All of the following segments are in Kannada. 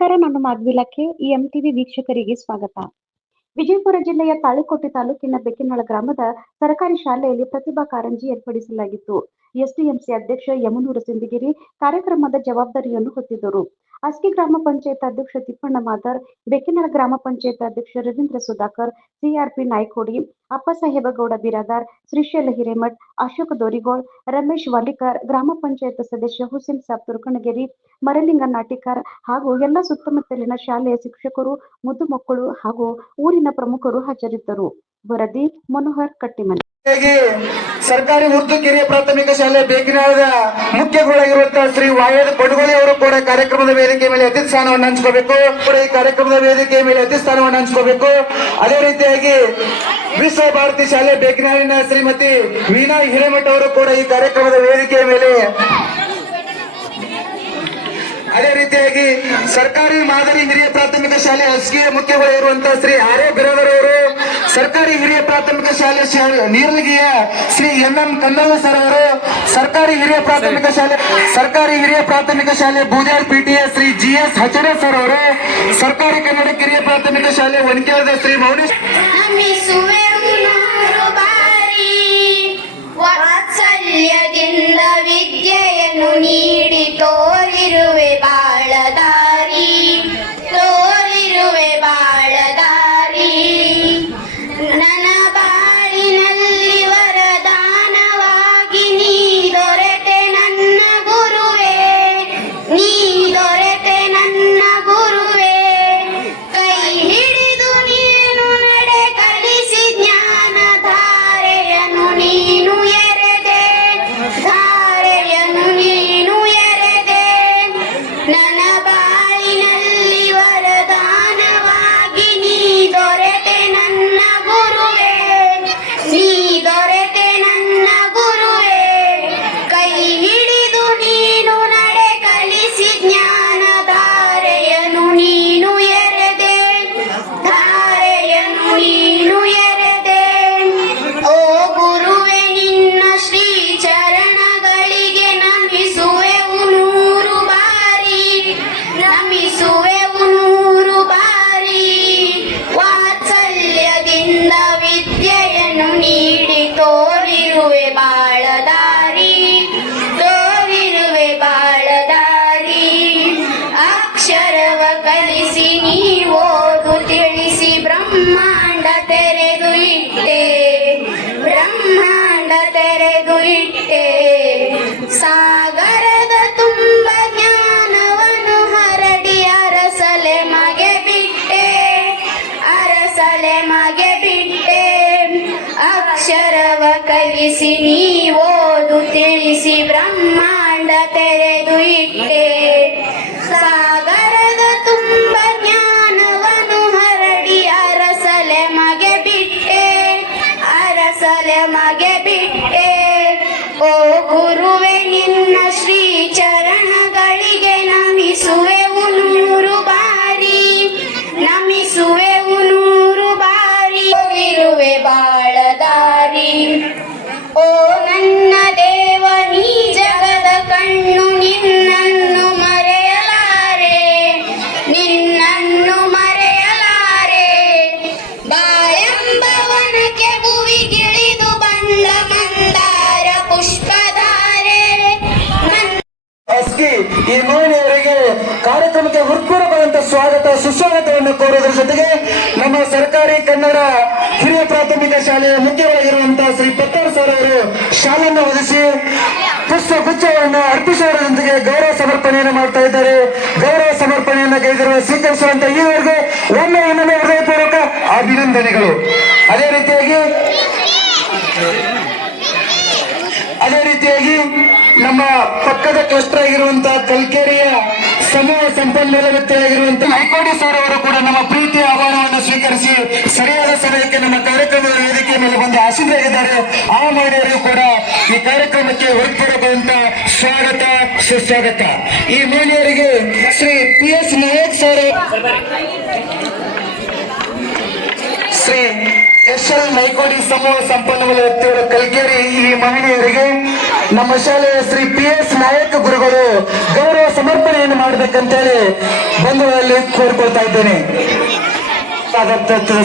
ನಮಸ್ಕಾರ. ನಾನು ಮಾಧವಿಲಕ್ಕೆ. ಈ ಎಂಟಿವಿ ವೀಕ್ಷಕರಿಗೆ ಸ್ವಾಗತ. ವಿಜಯಪುರ ಜಿಲ್ಲೆಯ ತಾಳಿಕೋಟೆ ತಾಲೂಕಿನ ಬೆಕ್ಕಿನಾಳ ಗ್ರಾಮದ ಸರ್ಕಾರಿ ಶಾಲೆಯಲ್ಲಿ ಪ್ರತಿಭಾ ಕಾರಂಜಿ ಏರ್ಪಡಿಸಲಾಗಿತ್ತು. ಎಸ್ಡಿಎಂಸಿ ಅಧ್ಯಕ್ಷ ಯಮನೂರು ಸಿಂದಗಿರಿ ಕಾರ್ಯಕ್ರಮದ ಜವಾಬ್ದಾರಿಯನ್ನು ಹೊತ್ತಿದ್ದರು. ಅಸ್ಕಿ ಗ್ರಾಮ ಪಂಚಾಯತ್ ಅಧ್ಯಕ್ಷ ತಿಪ್ಪಣ್ಣ ಮಾದರ್, ಬೆಕ್ಕಿನಾಳ ಗ್ರಾಮ ಪಂಚಾಯತ್ ಅಧ್ಯಕ್ಷ ರವೀಂದ್ರ ಸುಧಾಕರ್, ಸಿಆರ್ಪಿ ನಾಯ್ಕೋಡಿ, ಅಪ್ಪಸಾಹೇಬಗೌಡ ಬಿರಾದಾರ್, ಶ್ರೀಶೈಲ ಹಿರೇಮಠ್, ಅಶೋಕ್ ದೋರಿಗೋಳ್, ರಮೇಶ್ ವಾಲಿಕರ್, ಗ್ರಾಮ ಪಂಚಾಯತ್ ಸದಸ್ಯ ಹುಸೇನ್ ಸಾಬ್ ತುರ್ಕಣಗೆರೆ, ಮರಲಿಂಗ ನಾಟಿಕರ್ ಹಾಗೂ ಎಲ್ಲ ಸುತ್ತಮುತ್ತಲಿನ ಶಾಲೆಯ ಶಿಕ್ಷಕರು, ಮುದ್ದು ಮಕ್ಕಳು ಹಾಗೂ ಊರಿನ ಪ್ರಮುಖರು ಹಾಜರಿದ್ದರು. ವರದಿ ಮನೋಹರ್ ಕಟ್ಟಿಮನಿ. ಸರ್ಕಾರಿ ಉರ್ದು ಕಿರಿಯ ಪ್ರಾಥಮಿಕ ಶಾಲೆ ಬೇಕಿನಾಳದ ಮುಖ್ಯ ಗುರುಗಳಾಗಿರುವಂತಹ ಶ್ರೀ ವಾಯದ ಬಡಗೋಳಿ ಅವರು ಕೂಡ ಕಾರ್ಯಕ್ರಮದ ವೇದಿಕೆ ಮೇಲೆ ಅತಿಥಿ ಸ್ಥಾನವನ್ನು ಹಂಚ್ಕೋಬೇಕು. ಈ ಕಾರ್ಯಕ್ರಮದ ವೇದಿಕೆ ಮೇಲೆ ಅತಿಥಿ ಸ್ಥಾನವನ್ನು ಹಂಚ್ಕೋಬೇಕು. ಅದೇ ರೀತಿಯಾಗಿ ವಿಶ್ವ ಭಾರತಿ ಶಾಲೆ ಬೇಕಿನಾಳಿನ ಶ್ರೀಮತಿ ವೀಣಾ ಹಿರೇಮಠ್ ಅವರು ಕೂಡ ಈ ಕಾರ್ಯಕ್ರಮದ ವೇದಿಕೆಯ ಮೇಲೆ, ಅದೇ ರೀತಿಯಾಗಿ ಸರ್ಕಾರಿ ಮಾದರಿ ಹಿರಿಯ ಪ್ರಾಥಮಿಕ ಶಾಲೆ ಅಸ್ಕಿಯ ಮುಖ್ಯವಾಗಿರುವಂತಹ ಶ್ರೀ ಆರ್ ಎ ಬಿರಾದರ್ ಅವರು, ಸರ್ಕಾರಿ ಹಿರಿಯ ಪ್ರಾಥಮಿಕ ಶಾಲೆ ನೀರ್ಲಗಿಯ ಶ್ರೀ ಎಂ ಕನ್ನಲ್ಲ ಸರ್ ಅವರು, ಸರ್ಕಾರಿ ಹಿರಿಯ ಪ್ರಾಥಮಿಕ ಶಾಲೆ ಬೂದ್ಯಾರ್ ಪಿಟಿಎ ಶ್ರೀ GS ಹಚಡೆ ಸರ್ ಅವರು, ಸರ್ಕಾರಿ ಕನ್ನಡ ಕಿರಿಯ ಪ್ರಾಥಮಿಕ ಶಾಲೆ ಒಣಕೆದ ಶ್ರೀ ಮೌನೇಶ್ ವಾತ್ಸಲ್ಯದಿಂದ ವಿದ್ಯೆಯನ್ನು ನೀಡಿ ತೋರಿರುವೆ ಬಾಳದಾರಿ, ತೋರಿರುವೆ ಬಾಳದಾರಿ. ನನ್ನ ಬಾಳಿನಲ್ಲಿ ವರದಾನವಾಗಿ ನೀ ದೊರೆತೆ ನನ್ನ ಗುರುವೇ, ನೀ ದೊರೆತೆ ನನ್ನ ಗುರುವೇ. ಕೈ ಹಿಡಿದು ನೀನು ನಡೆ ಕಲಿಸಿ ಜ್ಞಾನ ಧಾರೆಯನು ನೀನು ಎರೆದೆ, ಧಾರೆಯನು ನೀನು ಎರೆದೆ. ನನ್ನ ಬಾಳಿನಲ್ಲಿ ವರದಾನವಾಗಿ ನೀ ದೊರೆತೆ ನನ್ನ ಗುರುವೇ, ನೀ ದೊರೆತೆ ನನ್ನ ಗುರುವೇ. ಕೈ ಹಿಡಿದು ನೀನು ನಡೆ ಕಲಿಸಿ ಜ್ಞಾನ ಧಾರೆಯನು ನೀನು ಎರೆದೆ, ಧಾರೆಯನು ನೀನು ಎರೆದೆ. ಓ ಗುರುವೇ ನಿನ್ನ ಶ್ರೀ ಚರಣಗಳಿಗೆ ನಮಿಸುವೆವು ನೂರು ಬಾರಿ, ನಮಿಸುವೆವು ನೂರು ಬಾರಿ. ವಾತ್ಸಲ್ಯದಿಂದ ವಿದ್ಯೆಯನ್ನು ನೀಡಿ ತೋರಿರುವೆ ಬಾಳದಾರಿ, ತೋರಿರುವೆ ಬಾಳದಾರಿ. ಅಕ್ಷರವ ಕಲಿಸಿ ನೀ ಓದು ತಿಳಿಸಿ ಬ್ರಹ್ಮಾಂಡ ತೆರೆದು ಇಟ್ಟೆ, ಬ್ರಹ್ಮಾಂಡ ತೆರೆದು ಇಟ್ಟೆ. ಸಾಗರದ ತುಂಬ ಜ್ಞಾನವನ್ನು ಹರಡಿ ಅರಸಲೆ ಮಗೆ ಬಿಟ್ಟೆ, ಅರಸಲೆ ಮಗೆ ಬಿಟ್ಟೆ. ಅಕ್ಷರವ ಕಲಿಸಿ ನೀ ಓದು ತಿಳಿಸಿ ಬ್ರಹ್ಮಾಂಡ ತೆರೆದು ಇಟ್ಟೆ. ಸಾಗರದ ತುಂಬ ಜ್ಞಾನವನ್ನು ಹರಡಿ ಅರಸಲೆ ಮಗೆ ಬಿಟ್ಟೆ, ಅರಸಲೆ ಮಗೆ ಬಿಟ್ಟೆ. ಓ ಗುರುವೇ ನಿನ್ನ ಶ್ರೀ ಚರಣಗಳಿಗೆ ನಮಿಸುವೆವು ನೂರು ಬಾರಿ, ನಮಿಸುವೆವು ನೂರು ಬಾರಿ. ಇರುವೆ ಬಾಳದಾರಿ. ಓ ನನ್ನ ದೇವ ನೀ ಜಗದ ಕಣ್ಣು, ನಿನ್ನನ್ನು ಮರೆಯಲಾರೆ, ನಿನ್ನನ್ನು ಮರೆಯಲಾರೆ. ಬಾಳೆಂಬವನಕ್ಕೆ ಭುವಿಗಿಳಿದು ಬಂದ ಮಂದಾರ ಪುಷ್ಪಧಾರೆ. ಅಸ್ಕಿ ಈ ಮಹಿಳೆಯರಿಗೆ ಕಾರ್ಯಕ್ರಮಕ್ಕೆ ಹೃತ್ಪೂರ್ವಕವಾದಂತಹ ಸ್ವಾಗತ ಸುಸ್ವಾಗತವನ್ನು ಕೋರುವುದರ ಜೊತೆಗೆ ನಮ್ಮ ಸರ್ಕಾರಿ ಕನ್ನಡ ಹಿರಿಯ ಪ್ರಾಥಮಿಕ ಶಾಲೆಯ ಮುಖ್ಯವಾಗಿರುವಂತಹ ಶ್ರೀ ಪತ್ತಾರ್ ಸರ್ ಅವರು ಶಾಲೆಯನ್ನು ಒದಗಿಸಿ ಪುಷ್ಪ ಗುಚ್ಛವನ್ನು ಅರ್ಪಿಸುವುದರೊಂದಿಗೆ ಗೌರವ ಸಮರ್ಪಣೆಯನ್ನು ಮಾಡ್ತಾ ಇದ್ದಾರೆ. ಗೌರವ ಸಮರ್ಪಣೆಯನ್ನು ಕೈದಿರುವ ಸ್ವೀಕರಿಸುವಂತ ಈವರೆಗೂ ಒಮ್ಮೆ ಇನ್ನೊಮ್ಮೆ ಹೃದಯಪೂರ್ವಕ ಅಭಿನಂದನೆಗಳು. ಅದೇ ರೀತಿಯಾಗಿ ನಮ್ಮ ಪಕ್ಕದ ಕ್ಲಸ್ಟರ್ ಆಗಿರುವಂತಹ ಕಲ್ಕೆರೆಯ ಸಮೂಹ ಸಂಪನ್ಮೂಲ ವ್ಯಕ್ತಿಯಾಗಿರುವಂತಹ ನಾಯ್ಕೋಡಿ ಸರ್ ಅವರು ಕೂಡ ನಮ್ಮ ಪ್ರೀತಿಯ ಆಹ್ವಾನವನ್ನು ಸ್ವೀಕರಿಸಿ ಸರಿಯಾದ ಸಮಯಕ್ಕೆ ನಮ್ಮ ಕಾರ್ಯಕ್ರಮದ ವೇದಿಕೆ ಮೇಲೆ ಬಂದು ಆಸೀನರಾಗಿದ್ದಾರೆ. ಆ ಮಹಿಳೆಯರಿಗೂ ಕೂಡ ಈ ಕಾರ್ಯಕ್ರಮಕ್ಕೆ ಹೃತ್ಪೂರ್ವಕವಾದಂತಹ ಸ್ವಾಗತ ಸುಸ್ವಾಗತ. ಈ ಮಹಿಳೆಯರಿಗೆ Shri PS Nayak sir, Shri SL Naikodi ಸಮೂಹ ಸಂಪನ್ಮೂಲ ವ್ಯಕ್ತಿಗಳ ಕಲ್ಕೇರಿ ಈ ಮಹಿಳೆಯರಿಗೆ ನಮ್ಮ ಶಾಲೆಯ ಶ್ರೀ PS ನಾಯಕ ಗುರುಗಳು ಗೌರವ ಸಮರ್ಪಣೆಯನ್ನು ಮಾಡಬೇಕಂತೇಳಿ ಬಂಧುಗಳಲ್ಲಿ ಕೋರಿಕೊಳ್ತಾ ಇದ್ದೇನೆ.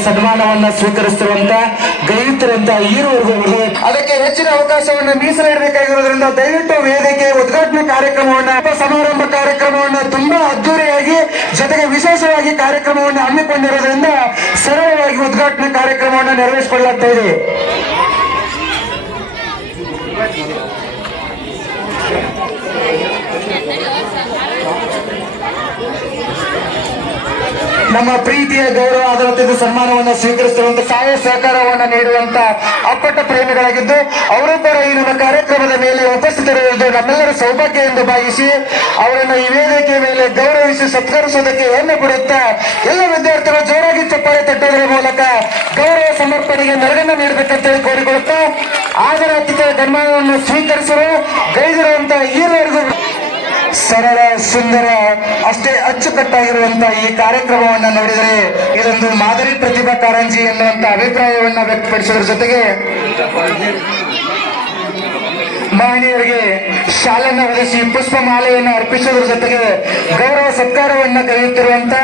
ಸನ್ಮಾನವನ್ನ ಸ್ವೀಕರಿಸುತ್ತಿರುವಂತ ಗೈತರಂತ ಈರುವರೆಗೂ ಅದಕ್ಕೆ ಹೆಚ್ಚಿನ ಅವಕಾಶವನ್ನು ಮೀಸಲಿಡಬೇಕಾಗಿರೋದ್ರಿಂದ ದಯವಿಟ್ಟು ವೇದಿಕೆ ಉದ್ಘಾಟನಾ ಕಾರ್ಯಕ್ರಮವನ್ನ ಸಮಾರಂಭ ಕಾರ್ಯಕ್ರಮವನ್ನು ತುಂಬಾ ಅದ್ದೂರಿಯಾಗಿ ಜೊತೆಗೆ ವಿಶೇಷವಾಗಿ ಕಾರ್ಯಕ್ರಮವನ್ನು ಹಮ್ಮಿಕೊಂಡಿರೋದ್ರಿಂದ ಸರಳವಾಗಿ ಉದ್ಘಾಟನಾ ಕಾರ್ಯಕ್ರಮವನ್ನು ನೆರವೇರಿಸಿಕೊಳ್ಳಲಾಗ್ತಾ ಇದೆ. ನಮ್ಮ ಪ್ರೀತಿಯ ಗೌರವ ಆಧಾರಿತ ಸನ್ಮಾನವನ್ನು ಸ್ವೀಕರಿಸುವಂತ ಸಹಾಯ ಸಹಕಾರವನ್ನು ನೀಡುವಂತ ಅಪ್ಪಟ ಪ್ರೇಮಿಗಳಾಗಿದ್ದು ಅವರು ಕೂಡ ಈ ನಮ್ಮ ಕಾರ್ಯಕ್ರಮದ ಮೇಲೆ ಉಪಸ್ಥಿತರಿರುವುದು ನಮ್ಮೆಲ್ಲರ ಸೌಭಾಗ್ಯ ಎಂದು ಭಾವಿಸಿ ಅವರನ್ನು ಈ ವೇದಿಕೆ ಮೇಲೆ ಗೌರವಿಸಿ ಸತ್ಕರಿಸುವುದಕ್ಕೆ ಹೆಮ್ಮೆ ಪಡುತ್ತಾ ಎಲ್ಲ ವಿದ್ಯಾರ್ಥಿಗಳು ಜೋರಾಗಿ ಚಪ್ಪಾಳೆ ತಟ್ಟುವುದರ ಮೂಲಕ ಗೌರವ ಸಮರ್ಪಣೆಗೆ ಮೆರಗನ್ನು ನೀಡಬೇಕಂತೇಳಿ ಕೋರಿಕೊಳ್ಳುತ್ತಾ ಆದರಾತಿಥ್ಯ ಸನ್ಮಾನವನ್ನು ಸ್ವೀಕರಿಸಲು ಗೈದಿರುವಂತ ಈವರೆಗೂ ಸರಳ ಸುಂದರ ಅಷ್ಟೇ ಅಚ್ಚುಕಟ್ಟಾಗಿರುವಂತಹ ಈ ಕಾರ್ಯಕ್ರಮವನ್ನ ನೋಡಿದರೆ ಇದೊಂದು ಮಾದರಿ ಪ್ರತಿಭಾ ಕಾರಂಜಿ ಎನ್ನುವಂತ ಅಭಿಪ್ರಾಯವನ್ನ ವ್ಯಕ್ತಪಡಿಸುವುದರ ಜೊತೆಗೆ ಮಹನೀಯರಿಗೆ ಶಾಲೆಯನ್ನು ಹೊದಿಸಿ ಪುಷ್ಪ ಮಾಲೆಯನ್ನು ಅರ್ಪಿಸುವುದರ ಜೊತೆಗೆ ಗೌರವ ಸತ್ಕಾರವನ್ನ ಕರೆಯುತ್ತಿರುವಂತ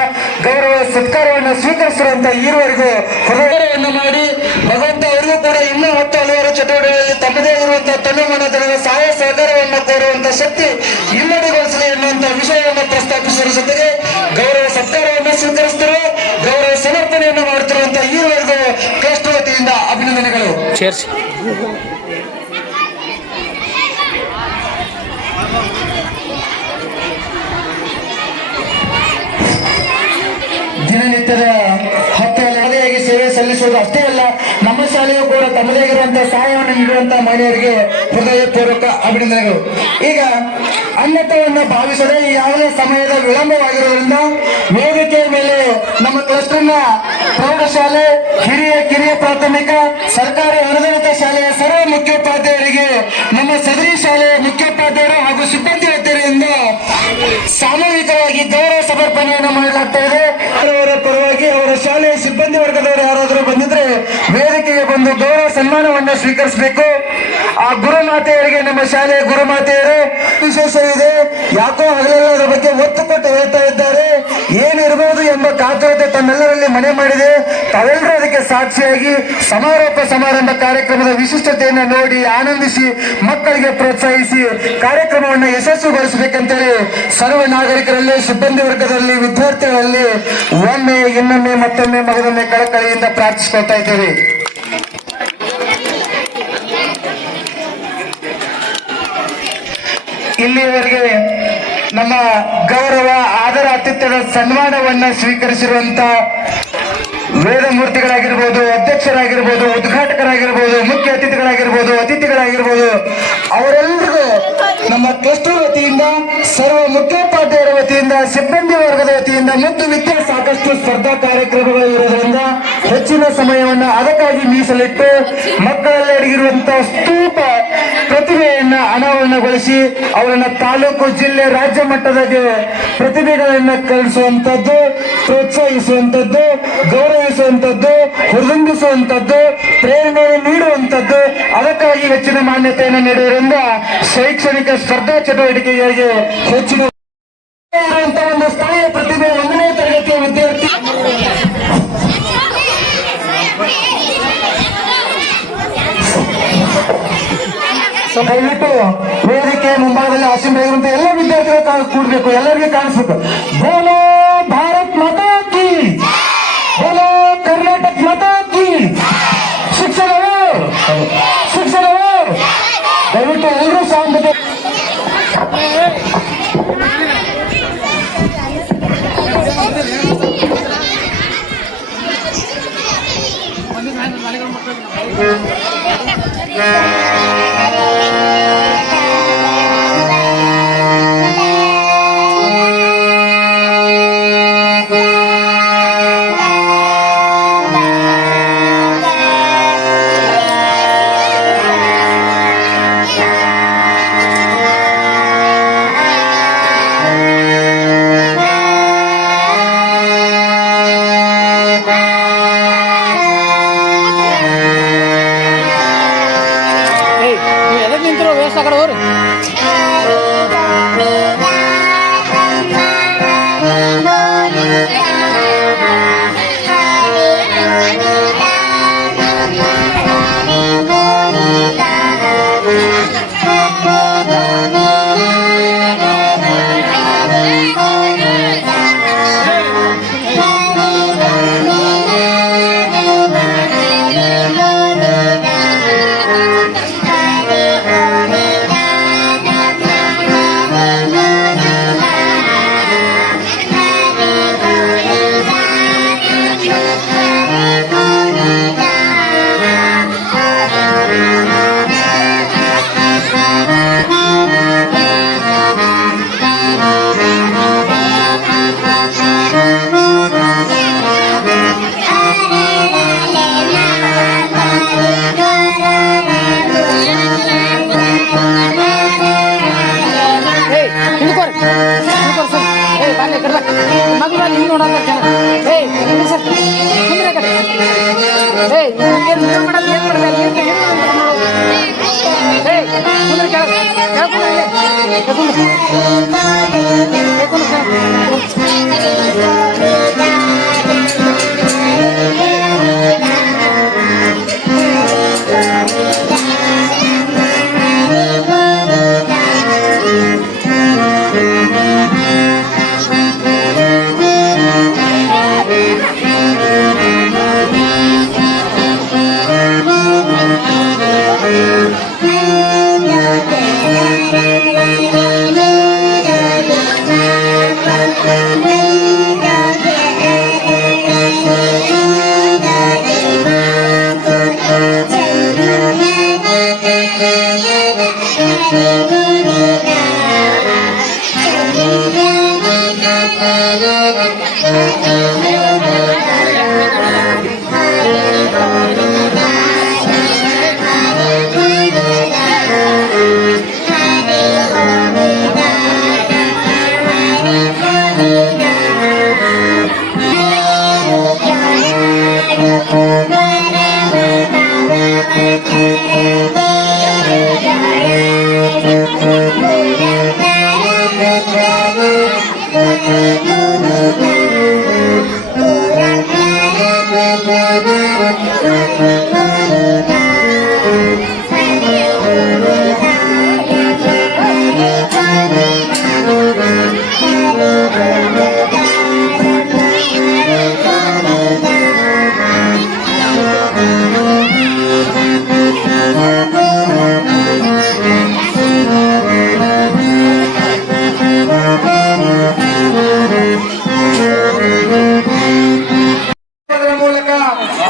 ಗೌರವ ಸತ್ಕಾರವನ್ನು ಸ್ವೀಕರಿಸಿರುವಂತ ಈವರೆಗೂ ಹೃದಯವನ್ನು ಮಾಡಿ ಭಗವಂತ ಅವರಿಗೂ ಕೂಡ ಇನ್ನೂ 10 ಹಲವಾರು ಚಟುವಟಿಕೆಗಳಲ್ಲಿ ತಮ್ಮದೇ ಇರುವಂತಹ ತನು ಮನದ ಸಹಾಯ ಸಹಕಾರವನ್ನು ಕೋರುವಂತ ಶಕ್ತಿ ಇಮ್ಮಡಿಗೊಳಿಸಲಿ ಎನ್ನುವಂತ ವಿಷಯವನ್ನು ಪ್ರಸ್ತಾಪಿಸುವ ಜೊತೆಗೆ ಗೌರವ ಸತ್ಕಾರವನ್ನು ಸ್ವೀಕರಿಸುತ್ತಿರುವ ಗೌರವ ಸಮರ್ಪಣೆಯನ್ನು ಮಾಡುತ್ತಿರುವಂತಹ ಈವರೆಗೂ ಟ್ರಸ್ಟ್ ವತಿಯಿಂದ ಅಭಿನಂದನೆಗಳು. ದಿನನಿತ್ಯದ ಹತ್ತಲೆಯಾಗಿ ಸೇವೆ ಸಲ್ಲಿಸುವುದು ಅಷ್ಟೇ ಅಲ್ಲ, ನಮ್ಮ ಶಾಲೆಯು ಕೂಡ ತಮ್ಮದೇ ಆಗಿರುವಂತಹ ಸಹಾಯವನ್ನು ನೀಡುವಂತಹ ಮಹಿಳೆಯರಿಗೆ ಹೃದಯಪೂರ್ವಕ ಅಭಿನಂದನೆಗಳು. ಈಗ ಅನ್ಯತವನ್ನು ಭಾವಿಸದೆ ಯಾವುದೇ ಸಮಯದ ವಿಳಂಬವಾಗಿರುವುದರಿಂದ ವೇದಿಕೆಯ ಮೇಲೆ ನಮ್ಮ ಕ್ಲಸ್ಟರ್ನ ಪ್ರೌಢಶಾಲೆ, ಹಿರಿಯ ಕಿರಿಯ ಪ್ರಾಥಮಿಕ, ಸರ್ಕಾರಿ ಅನುದಾನಿತ ಶಾಲೆಯ ಸರ್ವ ಮುಖ್ಯೋಪಾಧ್ಯಾಯರಿಗೆ ನಮ್ಮ ಸದರಿ ಶಾಲೆಯ ಮುಖ್ಯೋಪಾಧ್ಯಾಯರು ಹಾಗೂ ಸಿಬ್ಬಂದಿ ವತಿಯಿಂದ ಸಾಮೂಹಿಕವಾಗಿ ಗೌರವ ಸಮರ್ಪಣೆಯನ್ನು ಮಾಡಲಾಗ್ತಾ ಇದೆ. ಅವರ ಪರವಾಗಿ ಅವರ ಶಾಲೆಯ ಸಿಬ್ಬಂದಿ ವರ್ಗದವರು ಯಾರಾದರೂ ಬಂದಿದ್ರೆ ವೇದಿಕೆಗೆ ಬಂದು ಗೌರವ ಸನ್ಮಾನವನ್ನು ಸ್ವೀಕರಿಸಬೇಕು. ಆ ಗುರುಮಾತೆಯರಿಗೆ ನಮ್ಮ ಶಾಲೆಯ ಗುರುಮಾತೆಯರು ವಿಶೇಷವಿದೆ, ಯಾಕೋ ಹಗಲೆಲ್ಲ ಅದರ ಬಗ್ಗೆ ಒತ್ತು ಕೊಟ್ಟು ಹೇಳ್ತಾ ಇದ್ದಾರೆ. ಏನಿರಬಹುದು ಎಂಬ ಕಾತುರತೆ ತಮ್ಮೆಲ್ಲರಲ್ಲಿ ಮನೆ ಮಾಡಿದೆ. ತಾವೆಲ್ಲರೂ ಅದಕ್ಕೆ ಸಾಕ್ಷಿಯಾಗಿ ಸಮಾರೋಪ ಸಮಾರಂಭ ಕಾರ್ಯಕ್ರಮದ ವಿಶಿಷ್ಟತೆಯನ್ನು ನೋಡಿ ಆನಂದಿಸಿ ಮಕ್ಕಳಿಗೆ ಪ್ರೋತ್ಸಾಹಿಸಿ ಕಾರ್ಯಕ್ರಮವನ್ನು ಯಶಸ್ವಿಗೊಳಿಸಬೇಕಂತೇಳಿ ಸರ್ವ ನಾಗರಿಕರಲ್ಲಿ, ಸಿಬ್ಬಂದಿ ವರ್ಗದಲ್ಲಿ, ವಿದ್ಯಾರ್ಥಿಗಳಲ್ಲಿ ಒಮ್ಮೆ ಇನ್ನೊಮ್ಮೆ ಮತ್ತೊಮ್ಮೆ ಮಗದೊಮ್ಮೆ ಕಳಕಳಿಯಿಂದ ಪ್ರಾರ್ಥಿಸ್ಕೊಳ್ತಾ ಇದ್ದೇವೆ. ಇಲ್ಲಿಯವರೆಗೆ ನಮ್ಮ ಗೌರವ ಆದರ ಆತಿಥ್ಯದ ಸನ್ಮಾನವನ್ನ ಸ್ವೀಕರಿಸಿರುವಂತ ವೇದಮೂರ್ತಿಗಳಾಗಿರ್ಬೋದು, ಅಧ್ಯಕ್ಷರಾಗಿರ್ಬೋದು, ಉದ್ಘಾಟಕರಾಗಿರ್ಬೋದು, ಮುಖ್ಯ ಅತಿಥಿಗಳಾಗಿರ್ಬೋದು ಅವರೆಲ್ಲರಿಗೂ ನಮ್ಮ ಕ್ಲಸ್ಟರ್ ವತಿಯಿಂದ, ಸರ್ವ ಮುಖ್ಯೋಪಾಧ್ಯಾಯರ ವತಿಯಿಂದ, ಸಿಬ್ಬಂದಿ ವರ್ಗದ ವತಿಯಿಂದ ಮತ್ತು ಸಾಕಷ್ಟು ಸ್ಪರ್ಧಾ ಕಾರ್ಯಕ್ರಮಗಳು ಇರೋದ್ರಿಂದ ಹೆಚ್ಚಿನ ಸಮಯವನ್ನು ಅದಕ್ಕಾಗಿ ಮೀಸಲಿಟ್ಟು ಮಕ್ಕಳಲ್ಲಿ ಅಡಗಿರುವಂತಹ ಸ್ತೂಪ ಪ್ರತಿಭೆಯನ್ನ ಅನಾವರಣಗೊಳಿಸಿ ಅವರನ್ನ ತಾಲೂಕು, ಜಿಲ್ಲೆ, ರಾಜ್ಯ ಮಟ್ಟದಾಗೆ ಪ್ರತಿಭೆಗಳನ್ನ ಕಲಿಸುವಂತದ್ದು, ಪ್ರೋತ್ಸಾಹಿಸುವಂತದ್ದು, ಗೌರವಿಸುವಂತದ್ದು, ಹುರಿದುಂಬಿಸುವಂತದ್ದು, ಪ್ರೇರಣೆ ನೀಡುವಂತದ್ದು, ಅದಕ್ಕಾಗಿ ಹೆಚ್ಚಿನ ಮಾನ್ಯತೆಯನ್ನು ನೀಡುವುದರಿಂದ ಶೈಕ್ಷಣಿಕ ಸ್ಪರ್ಧಾ ಚಟುವಟಿಕೆಗಳಿಗೆ ಹೆಚ್ಚಿನ ಒಂದು ಸ್ಥಳೀಯ ಪ್ರತಿಭೆ 1ನೇ ತರಗತಿಯ ವಿದ್ಯಾರ್ಥಿ ದಯವಿಟ್ಟು ವೇದಿಕೆ ಮುಂಭಾಗದಲ್ಲಿ ಆಸೀನರಾಗಿರುವಂತ ಎಲ್ಲ ವಿದ್ಯಾರ್ಥಿಗಳು ಕೂಡಬೇಕು, ಎಲ್ಲರಿಗೆ ಕಾಣಿಸ್ಬೇಕು. ಬೋಲೋ ಭಾರತ್ ಮಾತಾ ಕಿ, ಬೋಲೋ ಕರ್ನಾಟಕ ಮಾತಾ ಕಿ. ಶಿಕ್ಷಣವೇ ದಯವಿಟ್ಟು ಎಲ್ಲರೂ ಸಾಂಬತೆ ನೋಡಲ್ಲ ಜನ. ಏಯ್ ಕುಂದ್ರಿ ಸರ್, ಕುಂದ್ರಿ ಆ ಕಡೆ. ಏಯ್ ಏನು ಮಾಡೋದು, ಏನು ಮಾಡಬೇಕು, ಏಯ್ ಕುಂದ್ರಿ ಕೆಳಗೆ, ಕೆಳಗೆ ಕುಂದ್ರಿ, ಅದರ ಮೂಲಕ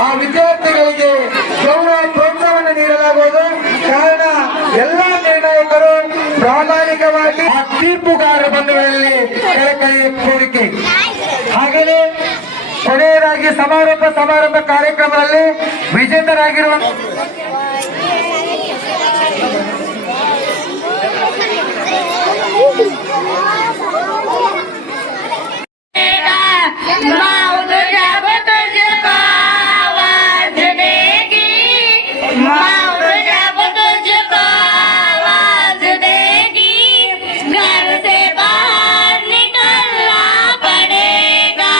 ಆ ವಿದ್ಯಾರ್ಥಿಗಳಿಗೆ ಗೌರವ ಪ್ರೋತ್ಸಾಹವನ್ನು ನೀಡಲಾಗುವುದು. ಕಾರಣ ಎಲ್ಲ ನಿರ್ಣಾಯಕರು ಪ್ರಾಮಾಣಿಕವಾಗಿ ಆ ತೀರ್ಪುಗಾರ ಬಂಧುಗಳಲ್ಲಿ ಕಳಕಳಿ ಕೋರಿಕೆ. ಹಾಗೆಯೇ ಕೊನೆಯದಾಗಿ ಸಮಾರಂಭ ಕಾರ್ಯಕ್ರಮದಲ್ಲಿ ವಿಜೇತರಾಗಿರುವ माउद जब तुझको आवाज देगी, माउद जब तुझको आवाज देगी, घर से बाहर निकलना पड़ेगा।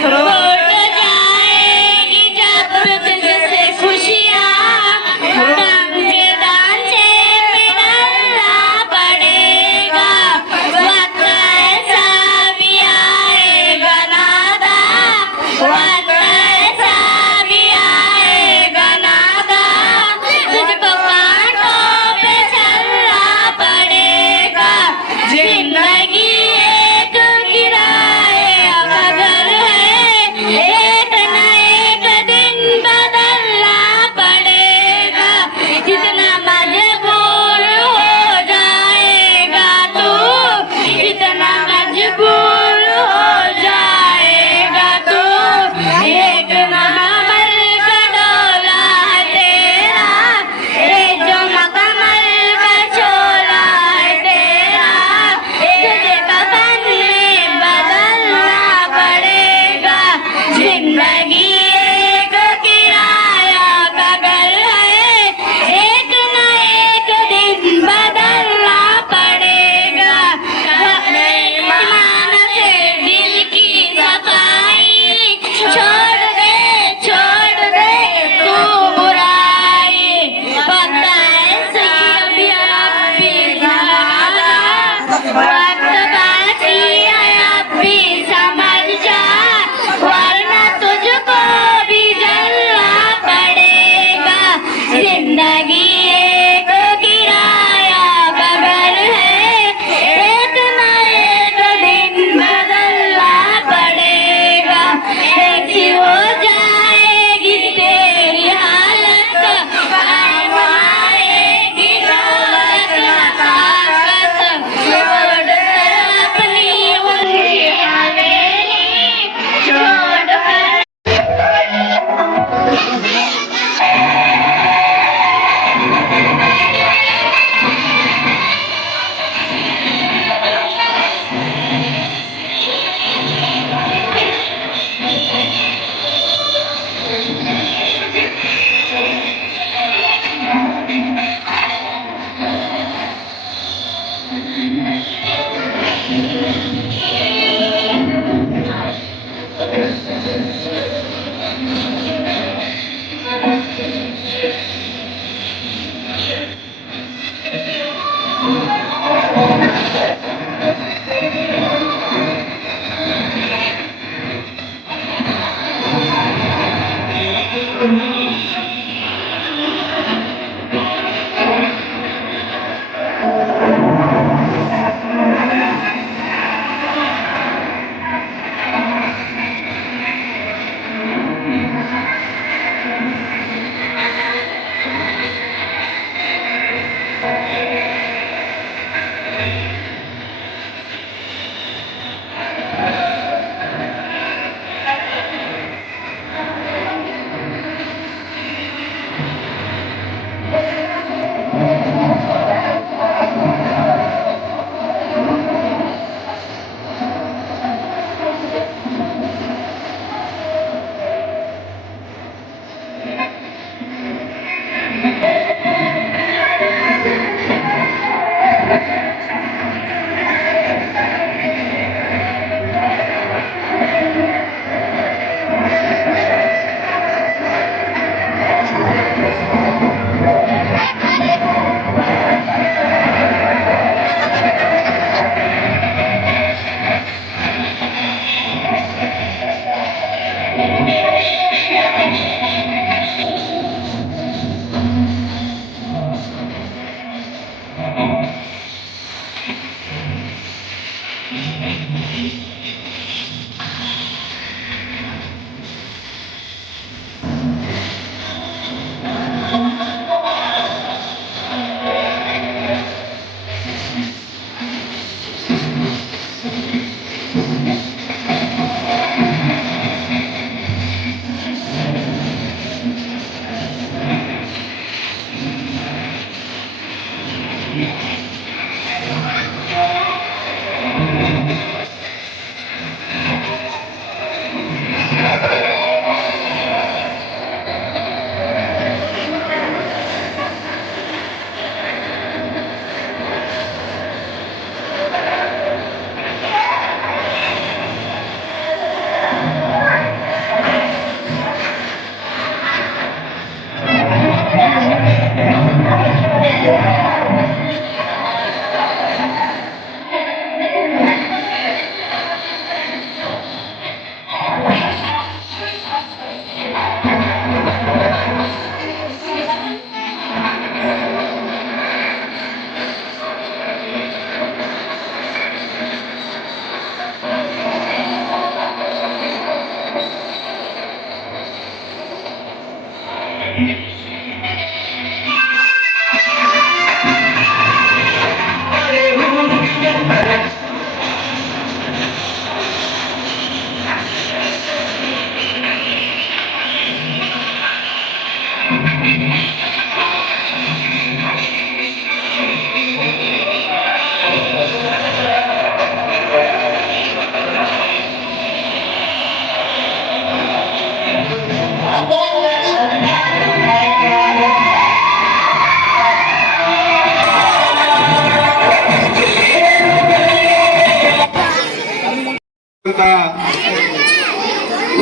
टूट जाएगी जब तुझसे खुशियाँ, रंग के ढांचे में ढलना पड़ेगा। वक्त ऐसा भी आएगा नादान,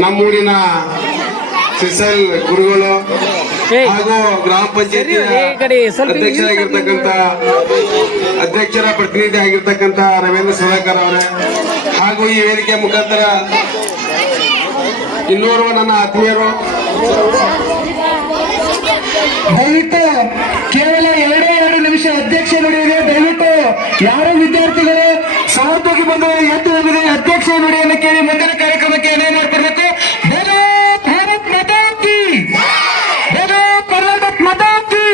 ನಮ್ಮೂರಿನ ಸಿಸಲ್ ಗುರುಗಳು ಹಾಗೂ ಗ್ರಾಮ ಪಂಚಾಯತಿ ಅಧ್ಯಕ್ಷರಾಗಿರ್ತಕ್ಕಂಥ ಅಧ್ಯಕ್ಷರ ಪ್ರತಿನಿಧಿ ಆಗಿರ್ತಕ್ಕಂಥ ರವೀಂದ್ರ ಸುಧಾಕರ್ ಅವರೇ ಹಾಗೂ ಈ ವೇದಿಕೆ ಮುಖಾಂತರ ಇನ್ನೋರ್ವ ನನ್ನ ಆತ್ಮೀಯರು ದಯವಿಟ್ಟು ಕೇವಲ 2 ನಿಮಿಷ ಅಧ್ಯಕ್ಷ ನುಡಿಯಿದೆ. ದಯವಿಟ್ಟು ಯಾರು ವಿದ್ಯಾರ್ಥಿಗಳು ಸ್ವಾರ್ಥವಾಗಿ ಬಂದು ಎದ್ದು ಹೋಗಿದೆ ಅಧ್ಯಕ್ಷ ನುಡಿಯನ್ನು ಕೇಳಿ ಮುಂದಿನ ಕಾರ್ಯಕ್ರಮಕ್ಕೆ ಏನೇ ಮಾಡ್ಕೊಡ್ಬೇಕು. ಬೇಗ ಭಾರತ್ ಮಾತಾ ಕಿ, ಬೇಗ ಕರ್ನಾಟಕ ಮಾತಾ ಕಿ.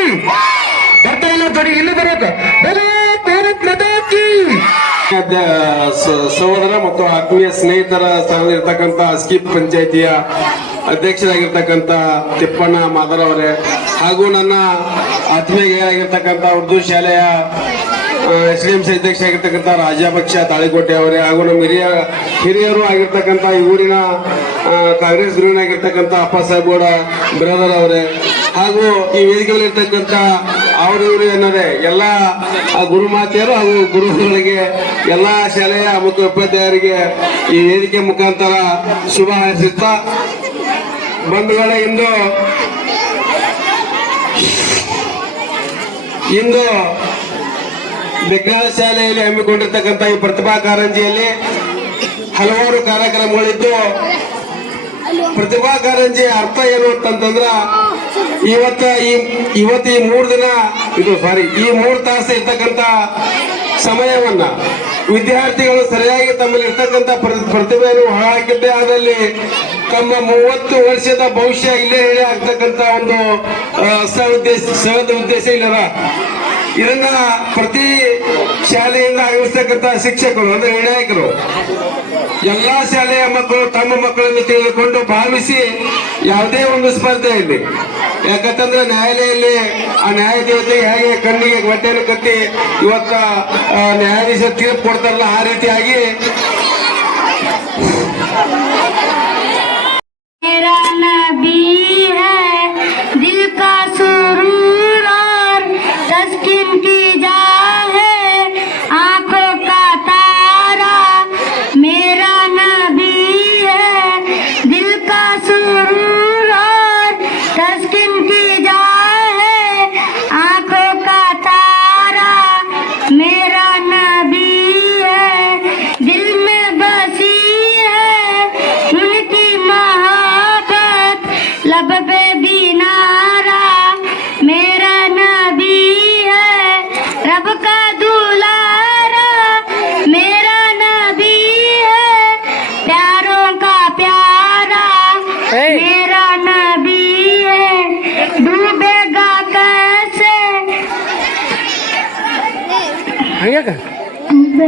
ಬರ್ತಾ ಇಲ್ಲ ಜೋಡಿ ಇಲ್ಲಿ ಬರಬೇಕು. ಬೇಗ ಭಾರತ್ ಮಾತಾ ಕಿ. ಸಹೋದರ ಮತ್ತು ಆತ್ಮೀಯ ಸ್ನೇಹಿತರ ಸ್ಥಾನದಲ್ಲಿರ್ತಕ್ಕಂಥ ಅಸ್ಕಿ ಪಂಚಾಯಿತಿಯ ಅಧ್ಯಕ್ಷರಾಗಿರ್ತಕ್ಕಂಥ ತಿಪ್ಪಣ್ಣ ಮಾದರ್ ಅವರೇ ಹಾಗೂ ನನ್ನ ಆತ್ಮೀಯ ಗೆಳೆಯರಾಗಿರ್ತಕ್ಕಂಥ ಉರ್ದು ಶಾಲೆಯ SDMC ಅಧ್ಯಕ್ಷರಾಗಿರ್ತಕ್ಕಂಥ ರಾಜಪಕ್ಷ ತಾಳಿಕೋಟೆ ಅವರೇ ಹಾಗೂ ನಮ್ಮ ಹಿರಿಯರು ಆಗಿರ್ತಕ್ಕಂಥ ಈ ಊರಿನ ಕಾಂಗ್ರೆಸ್ ಧುರೀಣರಾಗಿರ್ತಕ್ಕಂಥ ಅಪ್ಪ ಸಾಹೇಬ್ ಗೌಡ ಬ್ರದರ್ ಅವರೇ ಹಾಗೂ ಈ ವೇದಿಕೆಯಲ್ಲಿರ್ತಕ್ಕಂಥ ಅವರು ಇವರು ಏನದೆ ಎಲ್ಲ ಗುರುಮಾತೆಯರು ಹಾಗೂ ಗುರುಗಳಿಗೆ ಎಲ್ಲಾ ಶಾಲೆಯ ಮತ್ತು ಉಪಾಧ್ಯಾಯರಿಗೆ ಈ ವೇದಿಕೆ ಮುಖಾಂತರ ಶುಭ ಹಾರೈಸುತ್ತಾ ಬಂಧುಗಳೇ, ಇಂದು ವಿಜ್ಞಾನ ಶಾಲೆಯಲ್ಲಿ ಹಮ್ಮಿಕೊಂಡಿರ್ತಕ್ಕಂಥ ಈ ಪ್ರತಿಭಾ ಕಾರಂಜಿಯಲ್ಲಿ ಹಲವಾರು ಕಾರ್ಯಕ್ರಮಗಳಿದ್ದು, ಪ್ರತಿಭಾ ಕಾರಂಜಿ ಅರ್ಥ ಏನು ಅಂತಂದ್ರ ಇವತ್ತು ಈ 3 ದಿನ ಈ 3 ತಾಸು ಇರ್ತಕ್ಕಂಥ ಸಮಯವನ್ನ ವಿದ್ಯಾರ್ಥಿಗಳು ಸರಿಯಾಗಿ ತಮ್ಮಲ್ಲಿ ಇರ್ತಕ್ಕಂಥ ಪ್ರತಿಭೆಯನ್ನು ಹೊರಹಾಕಿದ್ದೇ ಆದಲ್ಲಿ ತಮ್ಮ 30 ವರ್ಷದ ಭವಿಷ್ಯ ಇಲ್ಲೇ ಹೇಳಿ ಆಗ್ತಕ್ಕಂಥ ಒಂದು ಸಹಜ ಉದ್ದೇಶ ಇಲ್ಲದ ಇದನ್ನ ಪ್ರತಿ ಶಾಲೆಯಿಂದ ಆಗಿರ್ತಕ್ಕಂಥ ಶಿಕ್ಷಕರು ಅಂದ್ರೆ ನಿರ್ಣಾಯಕರು ಎಲ್ಲಾ ಶಾಲೆಯ ಮಕ್ಕಳು ತಮ್ಮ ಮಕ್ಕಳನ್ನು ತಿಳಿದುಕೊಂಡು ಭಾವಿಸಿ ಯಾವುದೇ ಒಂದು ಸ್ಪರ್ಧೆಯಲ್ಲಿ, ಯಾಕಂತಂದ್ರೆ ನ್ಯಾಯಾಲಯದಲ್ಲಿ ಆ ನ್ಯಾಯಾಧೀಶತೆ ಹೇಗೆ ಕಣ್ಣಿಗೆ ಬಟ್ಟೆಯನ್ನು ಕಟ್ಟಿ ಇವತ್ತ ನ್ಯಾಯಾಧೀಶ ತೀರ್ಪು ಕೊಡ್ತಾರಲ್ಲ ಆ ರೀತಿಯಾಗಿ मेरा नबी है दिल का सुरूर और तस्कीन की जा है आंखों का तारा। मेरा नबी है दिल का सुरूर और तस्कीन की जा है आंखों का तारा। मेरा नबी है दिल में बसी है उनकी मोहब्बत लब पे भी नारा। मेरा नबी है रब का दुलारा। मेरा नबी है प्यारों का प्यारा। Hey. मेरा नबी है डूबेगा कैसे ಹಂಗ್ಯಾಕ डूबे